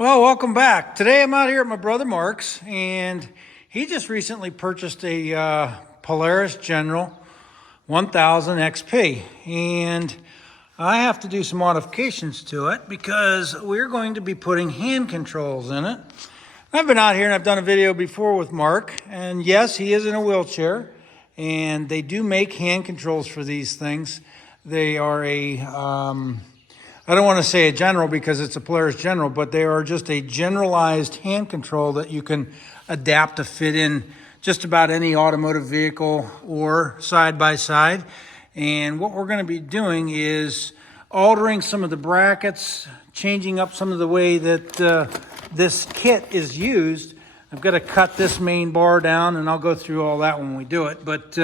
Well, welcome back. Today I'm out here at my brother Mark's, and he just recently purchased a Polaris General 1000 XP, and I have to do some modifications to it because we're going to be putting hand controls in it. I've been out here and I've done a video before with Mark, and yes, he is in a wheelchair, and they do make hand controls for these things. They are I don't want to say a general because it's a Polaris General, but they are just a generalized hand control that you can adapt to fit in just about any automotive vehicle or side by side. And what we're going to be doing is altering some of the brackets, changing up some of the way that this kit is used. I've got to cut this main bar down, and I'll go through all that when we do it. But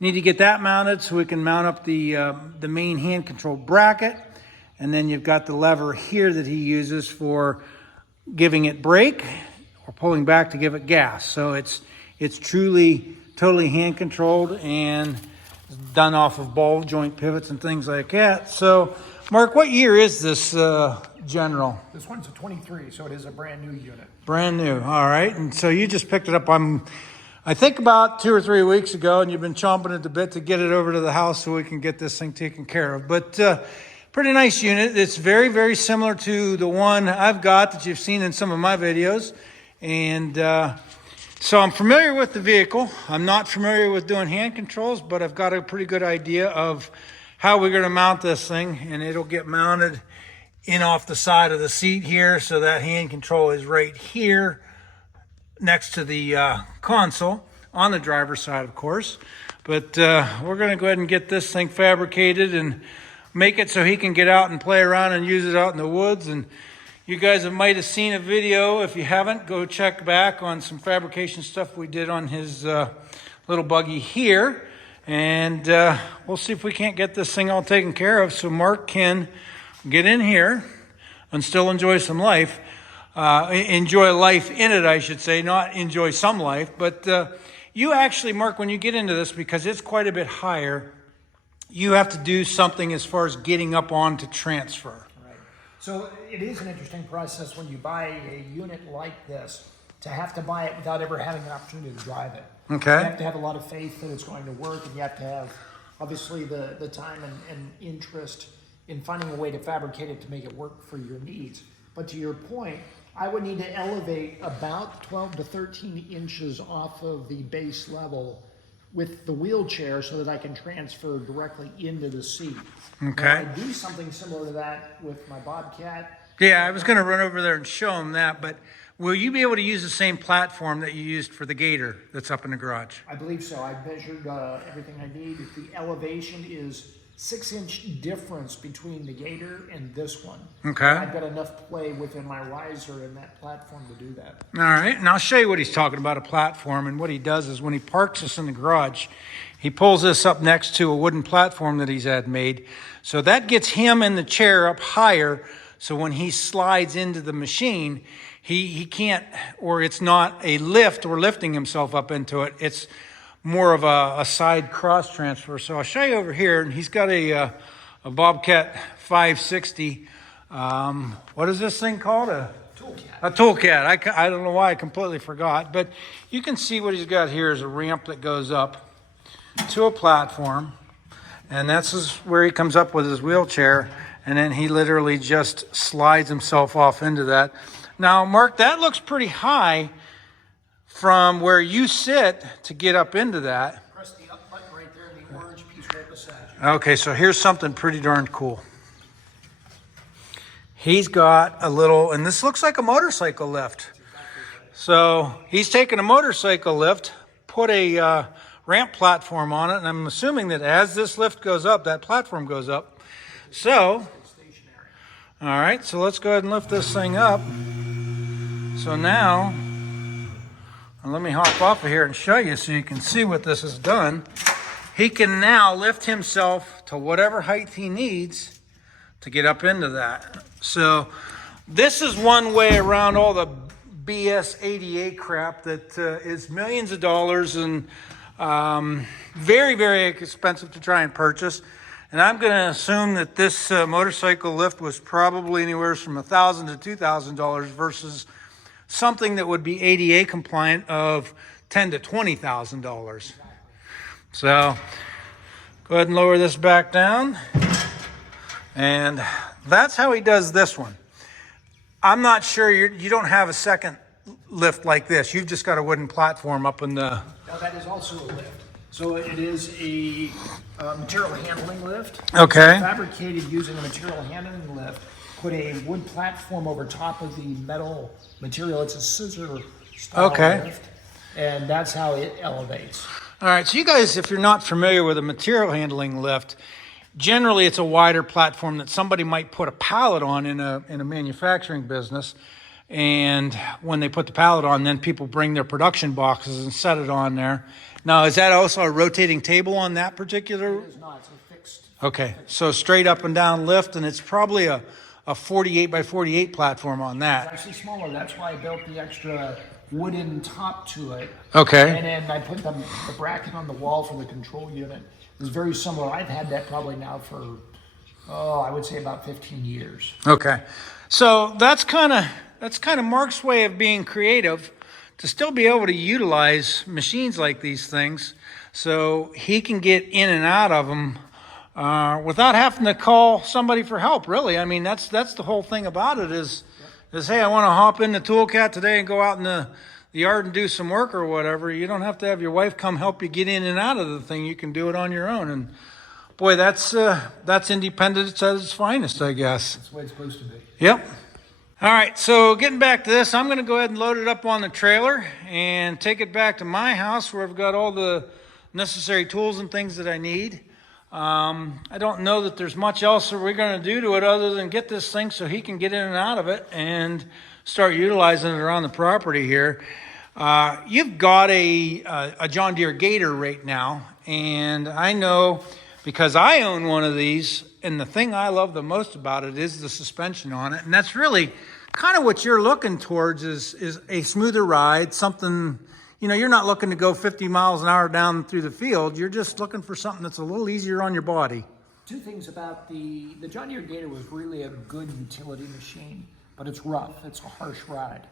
need to get that mounted so we can mount up the main hand control bracket. And then you've got the lever here that he uses for giving it brake or pulling back to give it gas. So it's truly, totally hand controlled and done off of ball joint pivots and things like that. So, Mark, what year is this General? This one's a 23, so it is a brand new unit. Brand new, all right. And so you just picked it up I think about 2 or 3 weeks ago, and you've been chomping at the bit to get it over to the house so we can get this thing taken care of. But pretty nice unit. It's very, very similar to the one I've got that you've seen in some of my videos. And so I'm familiar with the vehicle. I'm not familiar with doing hand controls, but I've got a pretty good idea of how we're going to mount this thing. And it'll get mounted in off the side of the seat here. So that hand control is right here next to the console on the driver's side, of course. But we're going to go ahead and get this thing fabricated and make it so he can get out and play around and use it out in the woods. And you guys might have seen a video. If you haven't, go check back on some fabrication stuff we did on his little buggy here. And we'll see if we can't get this thing all taken care of so Mark can get in here and still enjoy some life. Enjoy life in it, I should say, not enjoy some life. But you actually, Mark, when you get into this, because it's quite a bit higher, you have to do something as far as getting up on to transfer. Right. So it is an interesting process when you buy a unit like this to have to buy it without ever having an opportunity to drive it. Okay. You have to have a lot of faith that it's going to work, and you have to have, obviously, the time and interest in finding a way to fabricate it to make it work for your needs. But to your point, I would need to elevate about 12 to 13 inches off of the base level with the wheelchair so that I can transfer directly into the seat. Okay. Now, I do something similar to that with my Bobcat. Yeah, I was going to run over there and show him that, but will you be able to use the same platform that you used for the Gator that's up in the garage? I believe so. I measured everything I need. The elevation is 6-inch difference between the Gator and this one. Okay. I've got enough play within my riser and that platform to do that. All right, and I'll show you what he's talking about, a platform. And what he does is when he parks this in the garage, he pulls this up next to a wooden platform that he's had made. So that gets him in the chair up higher. So when he slides into the machine, he can't, or it's not a lift or lifting himself up into it. It's more of a side cross transfer. So I'll show you over here, and he's got a Bobcat 560. What is this thing called? A toolcat. I don't know why I completely forgot, but you can see what he's got here is a ramp that goes up to a platform, and that's where he comes up with his wheelchair, and then he literally just slides himself off into that. Now, Mark, that looks pretty high from where you sit to get up into that. Press the up button right there in the orange piece right beside you. Okay, so here's something pretty darn cool. He's got a little, and this looks like a motorcycle lift. So he's taken a motorcycle lift, put a ramp platform on it, and I'm assuming that as this lift goes up, that platform goes up. So, all right, so let's go ahead and lift this thing up. So now, let me hop off of here and show you so you can see what this has done. He can now lift himself to whatever height he needs to get up into that. So this is one way around all the BS ADA crap that is millions of dollars and very, very expensive to try and purchase. And I'm going to assume that this motorcycle lift was probably anywhere from $1,000 to $2,000 versus something that would be ADA compliant of $10,000 to $20,000. So go ahead and lower this back down. And that's how he does this one. I'm not sure you don't have a second lift like this. You've just got a wooden platform up in the... Now that is also a lift. So it is a material handling lift. Okay. It's fabricated using a material handling lift. Put a wood platform over top of the metal material. It's a scissor style lift. And that's how it elevates. All right, so you guys, if you're not familiar with a material handling lift, generally it's a wider platform that somebody might put a pallet on in a manufacturing business. And when they put the pallet on, then people bring their production boxes and set it on there. Now, is that also a rotating table on that particular? It is not, it's a fixed. Okay, so straight up and down lift, and it's probably a 48 by 48 platform on that. It's actually smaller, that's why I built the extra wooden top to it. Okay. And then I put the bracket on the wall for the control unit. It's very similar. I've had that probably now for, I would say about 15 years. Okay, so that's kind of Mark's way of being creative to still be able to utilize machines like these things, so he can get in and out of them without having to call somebody for help. Really, I mean that's the whole thing about it is hey, I want to hop in the Toolcat today and go out in the yard and do some work or whatever. You don't have to have your wife come help you get in and out of the thing. You can do it on your own. And boy, that's independence at its finest, I guess. That's the way it's supposed to be. Yep. All right, so getting back to this, I'm going to go ahead and load it up on the trailer and take it back to my house where I've got all the necessary tools and things that I need. I don't know that there's much else that we're going to do to it other than get this thing so he can get in and out of it and start utilizing it around the property here. You've got a John Deere Gator right now, and I know because I own one of these, and the thing I love the most about it is the suspension on it, and that's really kind of what you're looking towards is a smoother ride, something, you're not looking to go 50 miles an hour down through the field. You're just looking for something that's a little easier on your body. Two things about the John Deere Gator was really a good utility machine, but it's rough. It's a harsh ride.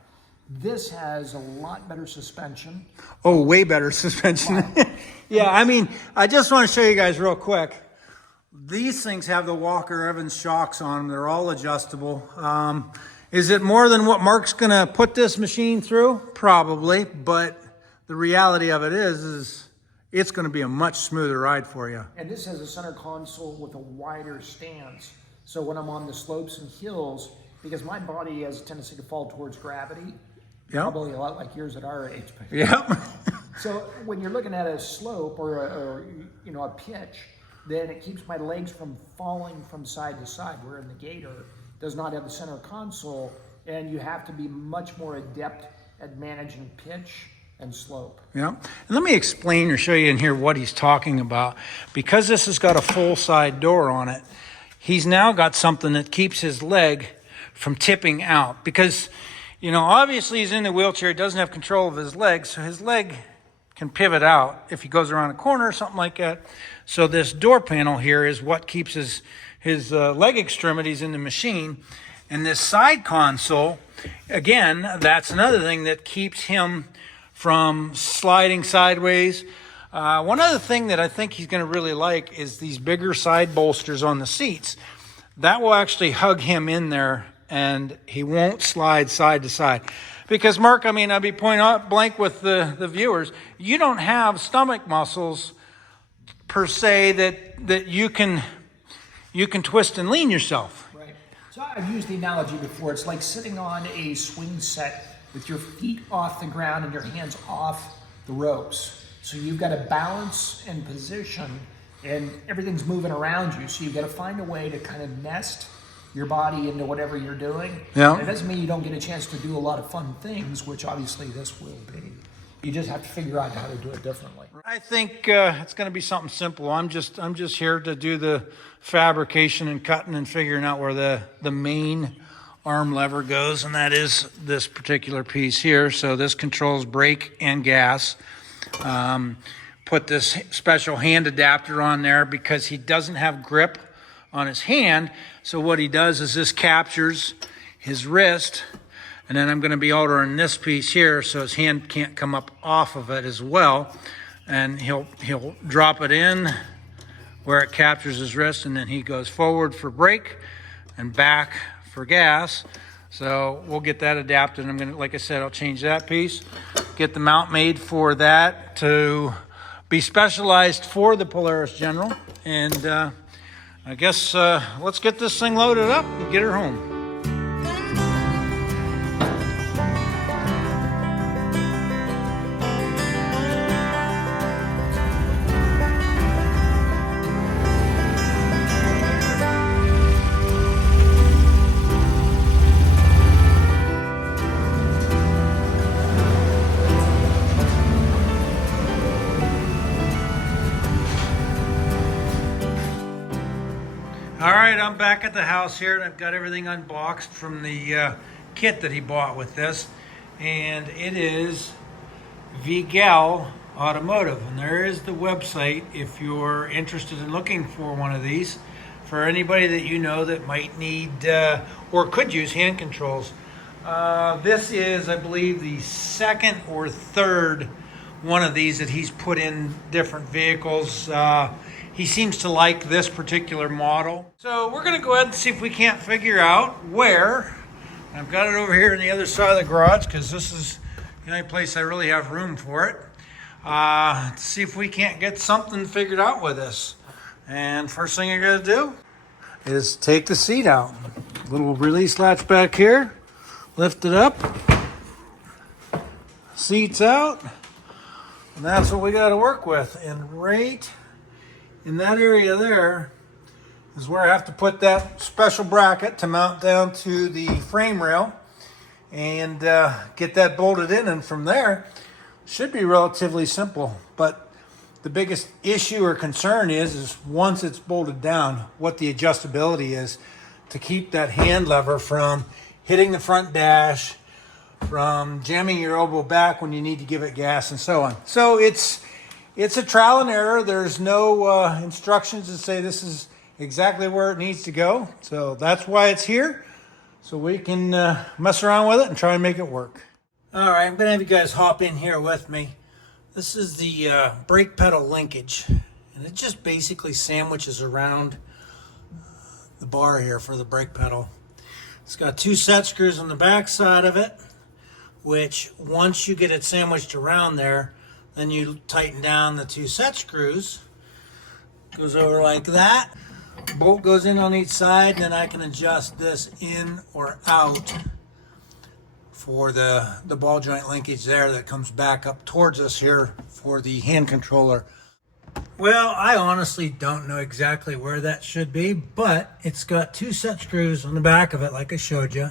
This has a lot better suspension. Oh, way better suspension. Yeah, I mean, I just want to show you guys real quick. These things have the Walker Evans shocks on them. They're all adjustable. Is it more than what Mark's going to put this machine through? Probably, but the reality of it is it's going to be a much smoother ride for you. And this has a center console with a wider stance. So when I'm on the slopes and hills, because my body has a tendency to fall towards gravity, probably a lot like yours at our age. Yep. So when you're looking at a slope or a pitch, then it keeps my legs from falling from side to side, where in the Gator does not have the center console, and you have to be much more adept at managing pitch and slope. Yeah. And let me explain or show you in here what he's talking about. Because this has got a full side door on it, he's now got something that keeps his leg from tipping out. Because, obviously he's in the wheelchair, he doesn't have control of his leg, so his leg can pivot out if he goes around a corner or something like that. So this door panel here is what keeps his leg extremities in the machine. And this side console, again, that's another thing that keeps him from sliding sideways. One other thing that I think he's going to really like is these bigger side bolsters on the seats. That will actually hug him in there, and he won't slide side to side. Because, Mark, I'll be pointing out blank with the viewers, you don't have stomach muscles per se that you can twist and lean yourself. Right. So I've used the analogy before. It's like sitting on a swing set with your feet off the ground and your hands off the ropes. So you've got to balance and position, and everything's moving around you. So you've got to find a way to kind of nest your body into whatever you're doing. Yeah. And it doesn't mean you don't get a chance to do a lot of fun things, which obviously this will be. You just have to figure out how to do it differently. I think it's going to be something simple. I'm just here to do the fabrication and cutting and figuring out where the main arm lever goes, and that is this particular piece here. So this controls brake and gas. put this special hand adapter on there because he doesn't have grip on his hand. So what he does is this captures his wrist, and then I'm going to be altering this piece here so his hand can't come up off of it as well. And he'll drop it in where it captures his wrist, and then he goes forward for brake and back for gas. So we'll get that adapted. I'm gonna, like I said, I'll change that piece, get the mount made for that to be specialized for the Polaris General. And I guess let's get this thing loaded up and get her home. All right, I'm back at the house here, and I've got everything unboxed from the kit that he bought with this, and it is Vigel Automotive, and there is the website if you're interested in looking for one of these for anybody that you know that might need or could use hand controls. This is, I believe, the second or third one of these that he's put in different vehicles. He seems to like this particular model. So we're gonna go ahead and see if we can't figure out where. I've got it over here on the other side of the garage because this is the only place I really have room for it. To see if we can't get something figured out with this. And first thing I gotta do is take the seat out. Little release latch back here. Lift it up. Seat's out. And that's what we gotta work with. And right in that area there is where I have to put that special bracket to mount down to the frame rail and get that bolted in. And from there, should be relatively simple. But the biggest issue or concern is once it's bolted down, what the adjustability is to keep that hand lever from hitting the front dash, from jamming your elbow back when you need to give it gas, and so on. So it's a trial and error. There's no instructions that say this is exactly where it needs to go. So that's why it's here, so we can mess around with it and try and make it work. All right, I'm gonna have you guys hop in here with me. This is the brake pedal linkage, and it just basically sandwiches around the bar here for the brake pedal. It's got two set screws on the back side of it, which once you get it sandwiched around there, then you tighten down the two set screws. Goes over like that. Bolt goes in on each side, and then I can adjust this in or out for the ball joint linkage there that comes back up towards us here for the hand controller. Well, I honestly don't know exactly where that should be, but it's got two set screws on the back of it like I showed you,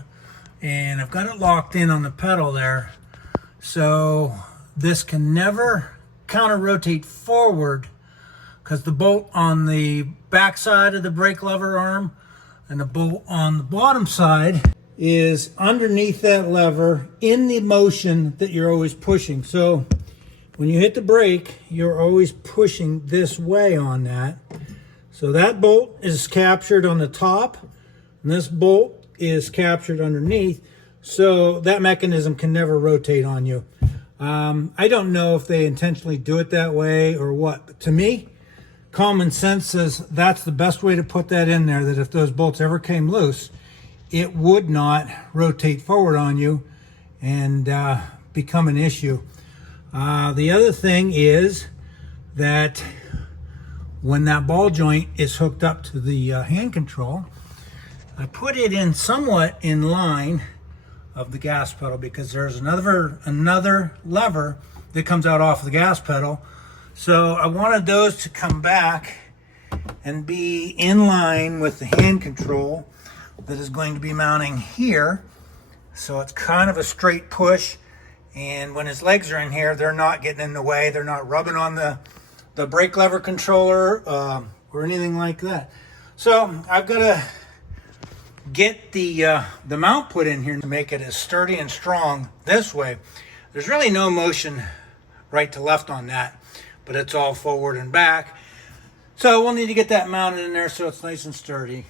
and I've got it locked in on the pedal there, so this can never counter rotate forward because the bolt on the back side of the brake lever arm and the bolt on the bottom side is underneath that lever in the motion that you're always pushing. So when you hit the brake, you're always pushing this way on that. So that bolt is captured on the top, and this bolt is captured underneath. So that mechanism can never rotate on you. I don't know if they intentionally do it that way or what, but to me, common sense says that's the best way to put that in there, that if those bolts ever came loose, it would not rotate forward on you and become an issue. The other thing is that when that ball joint is hooked up to the hand control, I put it in somewhat in line of the gas pedal because there's another lever that comes out off the gas pedal. So I wanted those to come back and be in line with the hand control that is going to be mounting here. So it's kind of a straight push, and when his legs are in here, they're not getting in the way. They're not rubbing on the brake lever controller or anything like that. So I've got to get the mount put in here to make it as sturdy and strong this way. There's really no motion right to left on that, but it's all forward and back. So we'll need to get that mounted in there so it's nice and sturdy.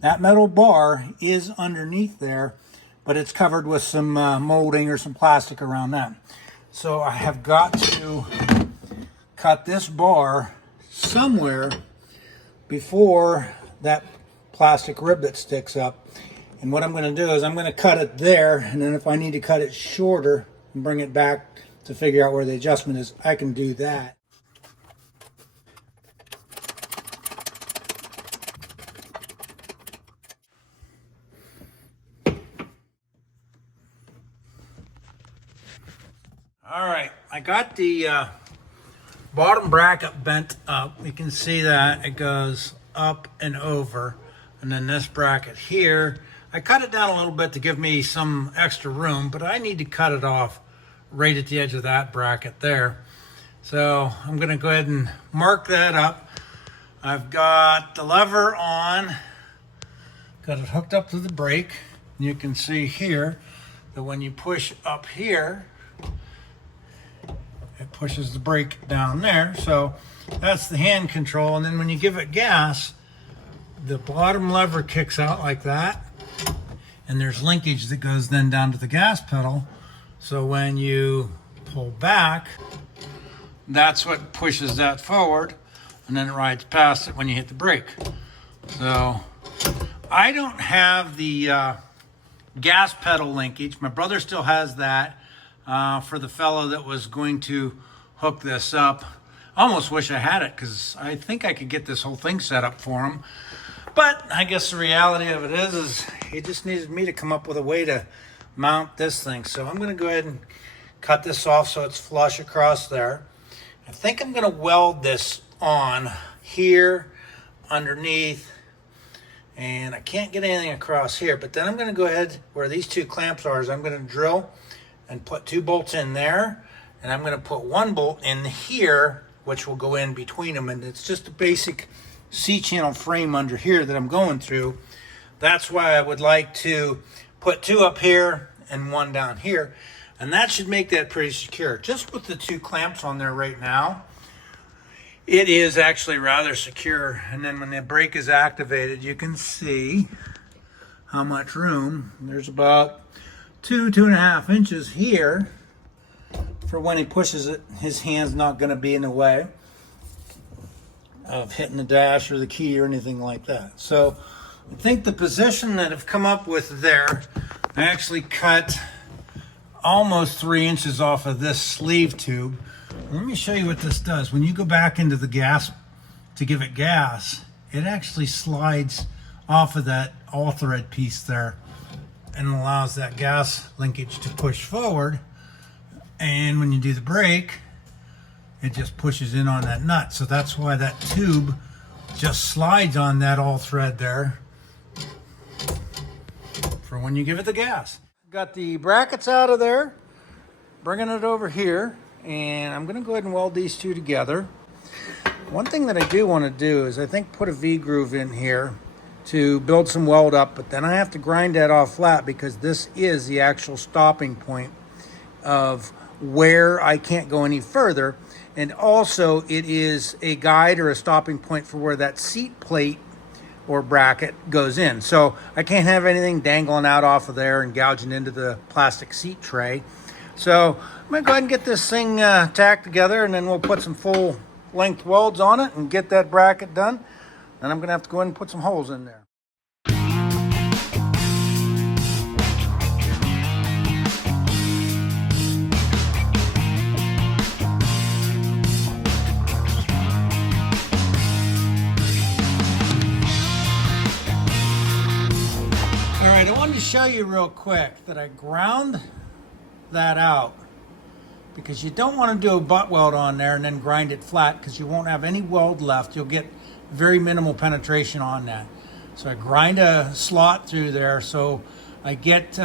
That metal bar is underneath there, but it's covered with some molding or some plastic around that. So I have got to cut this bar somewhere before that plastic rib that sticks up. And what I'm going to do is I'm going to cut it there, and then if I need to cut it shorter and bring it back to figure out where the adjustment is, I can do that. All right, I got the bottom bracket bent up. You can see that it goes up and over. And then this bracket here, I cut it down a little bit to give me some extra room, but I need to cut it off right at the edge of that bracket there. So I'm gonna go ahead and mark that up. I've got the lever on, got it hooked up to the brake. You can see here that when you push up here, it pushes the brake down there. So that's the hand control. And then when you give it gas, the bottom lever kicks out like that. And there's linkage that goes then down to the gas pedal. So when you pull back, that's what pushes that forward. And then it rides past it when you hit the brake. So I don't have the gas pedal linkage. My brother still has that. For the fellow that was going to hook this up. I almost wish I had it because I think I could get this whole thing set up for him. But I guess the reality of it is he just needed me to come up with a way to mount this thing. So I'm going to go ahead and cut this off so it's flush across there. I think I'm going to weld this on here, underneath, and I can't get anything across here. But then I'm going to go ahead where these two clamps are, is I'm going to drill and put 2 bolts in there, and I'm going to put 1 bolt in here, which will go in between them. And it's just a basic C-channel frame under here that I'm going through. That's why I would like to put 2 up here and 1 down here, and that should make that pretty secure. Just with the 2 clamps on there right now, it is actually rather secure. And then when the brake is activated, you can see how much room. There's about 2.5 inches here for when he pushes it. His hand's not going to be in the way of hitting the dash or the key or anything like that. So I think the position that I've come up with there, I actually cut almost 3 inches off of this sleeve tube. Let me show you what this does. When you go back into the gas to give it gas, it actually slides off of that all thread piece there and allows that gas linkage to push forward. And when you do the brake, it just pushes in on that nut. So that's why that tube just slides on that all thread there for when you give it the gas. Got the brackets out of there, bringing it over here, and I'm gonna go ahead and weld these 2 together. One thing that I do want to do is I think put a V-groove in here to build some weld up, but then I have to grind that off flat because this is the actual stopping point of where I can't go any further. And also it is a guide or a stopping point for where that seat plate or bracket goes in. So I can't have anything dangling out off of there and gouging into the plastic seat tray. So I'm gonna go ahead and get this thing tacked together, and then we'll put some full length welds on it and get that bracket done. And I'm gonna have to go ahead and put some holes in there. All right, I wanted to show you real quick that I ground that out because you don't want to do a butt weld on there and then grind it flat because you won't have any weld left. You'll get very minimal penetration on that. So I grind a slot through there so I get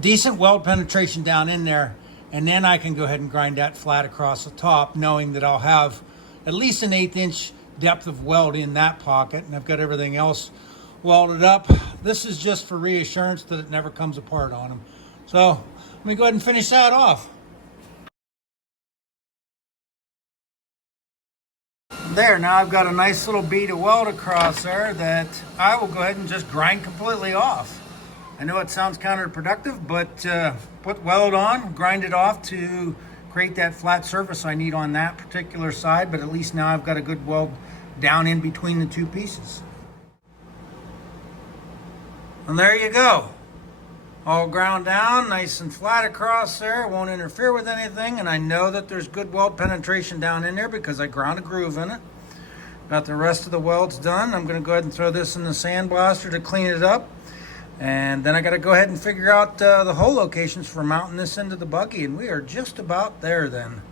decent weld penetration down in there, and then I can go ahead and grind that flat across the top, knowing that I'll have at least an 1/8 inch depth of weld in that pocket, and I've got everything else welded up. This is just for reassurance that it never comes apart on them. So let me go ahead and finish that off. There, now I've got a nice little bead of weld across there that I will go ahead and just grind completely off. I know it sounds counterproductive, but put weld on, grind it off to create that flat surface I need on that particular side, but at least now I've got a good weld down in between the two pieces. And there you go. All ground down, nice and flat across there. It won't interfere with anything, and I know that there's good weld penetration down in there because I ground a groove in it. Got the rest of the welds done. I'm going to go ahead and throw this in the sandblaster to clean it up. And then I got to go ahead and figure out the hole locations for mounting this into the buggy, and we are just about there then.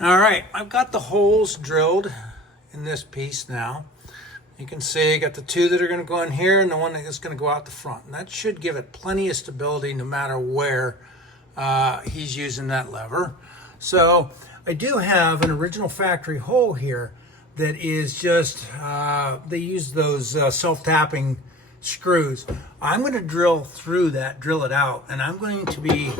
All right, I've got the holes drilled in this piece now. You can see I got the two that are going to go in here and the one that's going to go out the front. And that should give it plenty of stability no matter where he's using that lever. So I do have an original factory hole here that is just, they use those self-tapping screws. I'm going to drill through that, drill it out, and I'm going to be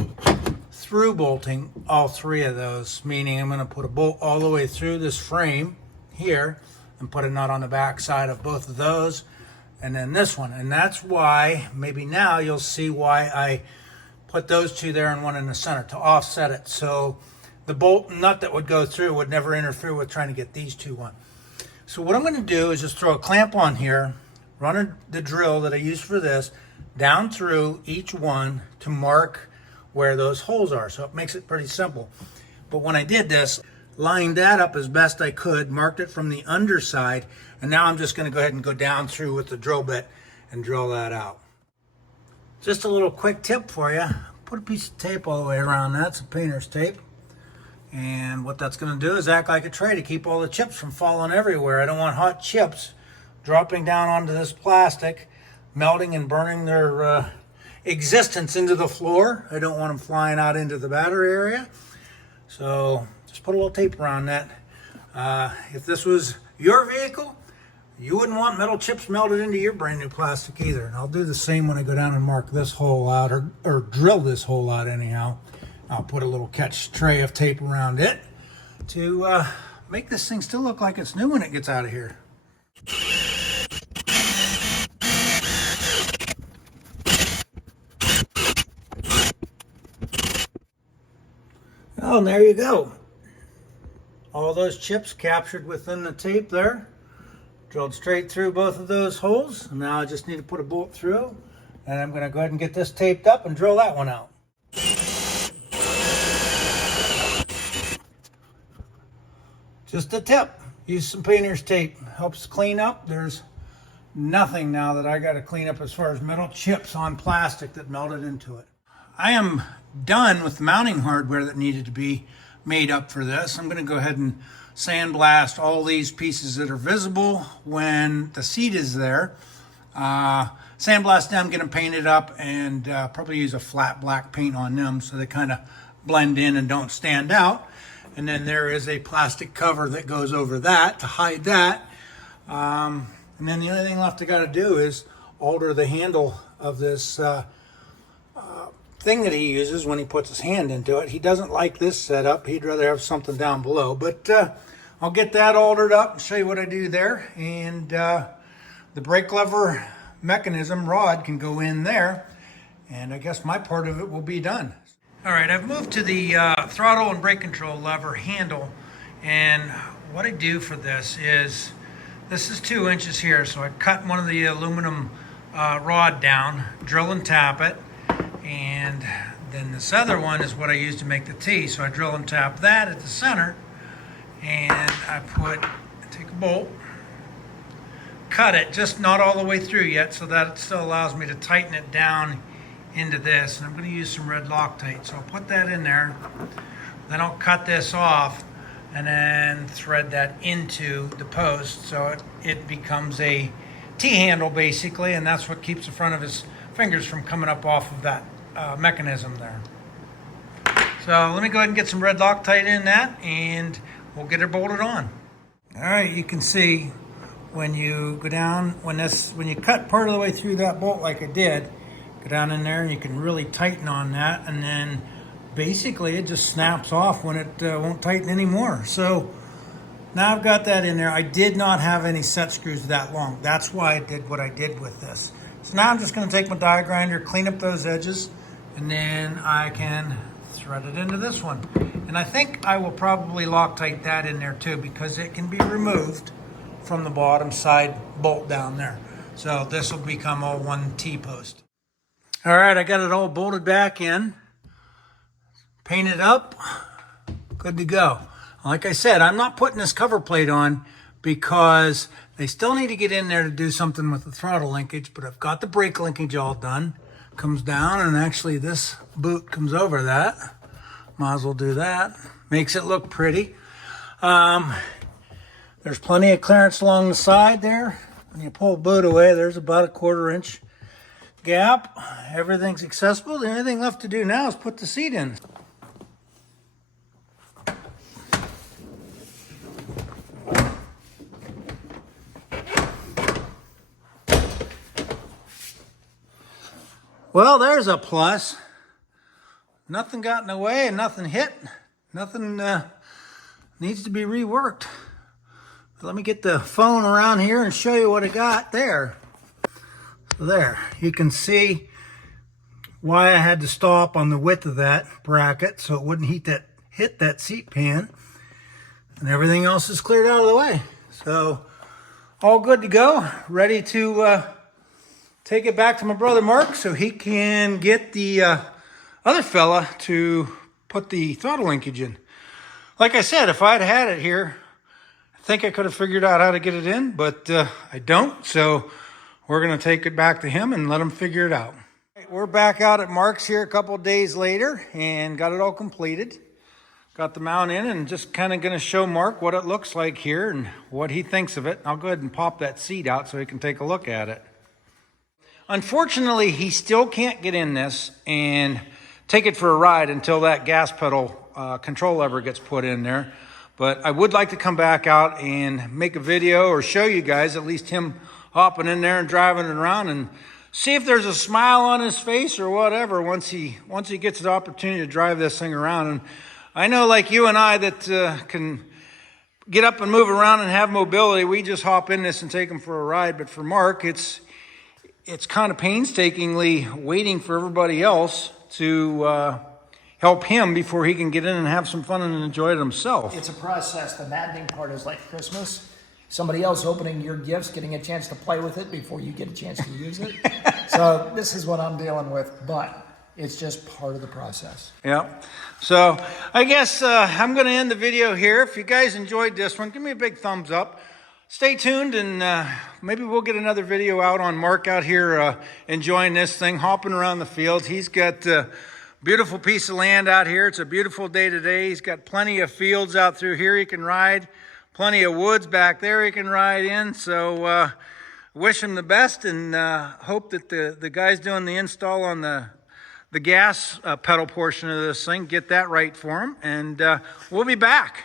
through bolting all three of those, meaning I'm going to put a bolt all the way through this frame here and put a nut on the back side of both of those, and then this one. And that's why, maybe now you'll see why I put those two there and one in the center to offset it. So the bolt and nut that would go through would never interfere with trying to get these two on. So what I'm going to do is just throw a clamp on here, run the drill that I use for this down through each one to mark where those holes are. So it makes it pretty simple. But when I did this, lined that up as best I could, marked it from the underside, and now I'm just going to go ahead and go down through with the drill bit and drill that out. Just a little quick tip for you. Put a piece of tape all the way around that, some painter's tape. And what that's going to do is act like a tray to keep all the chips from falling everywhere. I don't want hot chips dropping down onto this plastic, melting and burning their existence into the floor. I don't want them flying out into the battery area. So just put a little tape around that. If this was your vehicle, you wouldn't want metal chips melted into your brand new plastic either. And I'll do the same when I go down and mark this hole out, or drill this hole out anyhow. I'll put a little catch tray of tape around it to make this thing still look like it's new when it gets out of here. Oh, and there you go. All those chips captured within the tape there. Drilled straight through both of those holes. And now I just need to put a bolt through. And I'm going to go ahead and get this taped up and drill that one out. Just a tip. Use some painter's tape. Helps clean up. There's nothing now that I got to clean up as far as metal chips on plastic that melted into it. I am done with the mounting hardware that needed to be made up for this. I'm going to go ahead and sandblast all these pieces that are visible when the seat is there. Sandblast them, get them painted up, and probably use a flat black paint on them so they kind of blend in and don't stand out. And then there is a plastic cover that goes over that to hide that. And then the only thing left I got to do is alter the handle of this thing that he uses when he puts his hand into it. He doesn't like this setup. He'd rather have something down below. But I'll get that altered up and show you what I do there. And the brake lever mechanism rod can go in there. And I guess my part of it will be done. All right, I've moved to the throttle and brake control lever handle. And what I do for this is 2 inches here. So I cut one of the aluminum rod down, drill and tap it. And then this other one is what I use to make the T. So I drill and tap that at the center, and I take a bolt, cut it, just not all the way through yet, so that it still allows me to tighten it down into this. And I'm going to use some red Loctite. So I'll put that in there, then I'll cut this off, and then thread that into the post so it becomes a T-handle basically, and that's what keeps the front of his fingers from coming up off of that mechanism there. So let me go ahead and get some red Loctite in that, and we'll get it bolted on. All right, you can see when you go down, when you cut part of the way through that bolt like I did, go down in there and you can really tighten on that, and then basically it just snaps off when it won't tighten anymore. So Now I've got that in there. I did not have any set screws that long. That's why I did what I did with this. So now I'm just going to take my die grinder, clean up those edges, and then I can thread it into this one. And I think I will probably Loctite that in there too, because it can be removed from the bottom side bolt down there. So this will become all one T-post. All right, I got it all bolted back in, painted up, good to go. Like I said, I'm not putting this cover plate on because they still need to get in there to do something with the throttle linkage, but I've got the brake linkage all done. Comes down, and actually this boot comes over that. Might as well do that. Makes it look pretty. There's plenty of clearance along the side there. When you pull the boot away, there's about a 1/4 inch gap. Everything's accessible. The only thing left to do now is put the seat in. Well, there's a plus. Nothing got in the way and nothing hit. Nothing needs to be reworked. Let me get the phone around here and show you what I got there. So there, you can see why I had to stop on the width of that bracket so it wouldn't hit that seat pan. And everything else is cleared out of the way. So all good to go, ready to take it back to my brother Mark so he can get the other fella to put the throttle linkage in. Like I said, if I'd had it here, I think I could have figured out how to get it in, but I don't. So we're going to take it back to him and let him figure it out. We're back out at Mark's here a couple of days later and got it all completed. Got the mount in and just kind of going to show Mark what it looks like here and what he thinks of it. I'll go ahead and pop that seat out so he can take a look at it. Unfortunately, he still can't get in this and take it for a ride until that gas pedal control lever gets put in there. But I would like to come back out and make a video or show you guys, at least him hopping in there and driving it around, and see if there's a smile on his face or whatever once he gets the opportunity to drive this thing around. And I know, like you and I that can get up and move around and have mobility, we just hop in this and take him for a ride. But for Mark, it's kind of painstakingly waiting for everybody else to help him before he can get in and have some fun and enjoy it himself. It's a process. The maddening part is like Christmas. Somebody else opening your gifts, getting a chance to play with it before you get a chance to use it. So this is what I'm dealing with, but it's just part of the process. Yeah. So I guess I'm going to end the video here. If you guys enjoyed this one, give me a big thumbs up. Stay tuned, and maybe we'll get another video out on Mark out here enjoying this thing, hopping around the fields. He's got a beautiful piece of land out here. It's a beautiful day today. He's got plenty of fields out through here he can ride, plenty of woods back there he can ride in. So wish him the best, and hope that the guys doing the install on the gas pedal portion of this thing get that right for him. And we'll be back.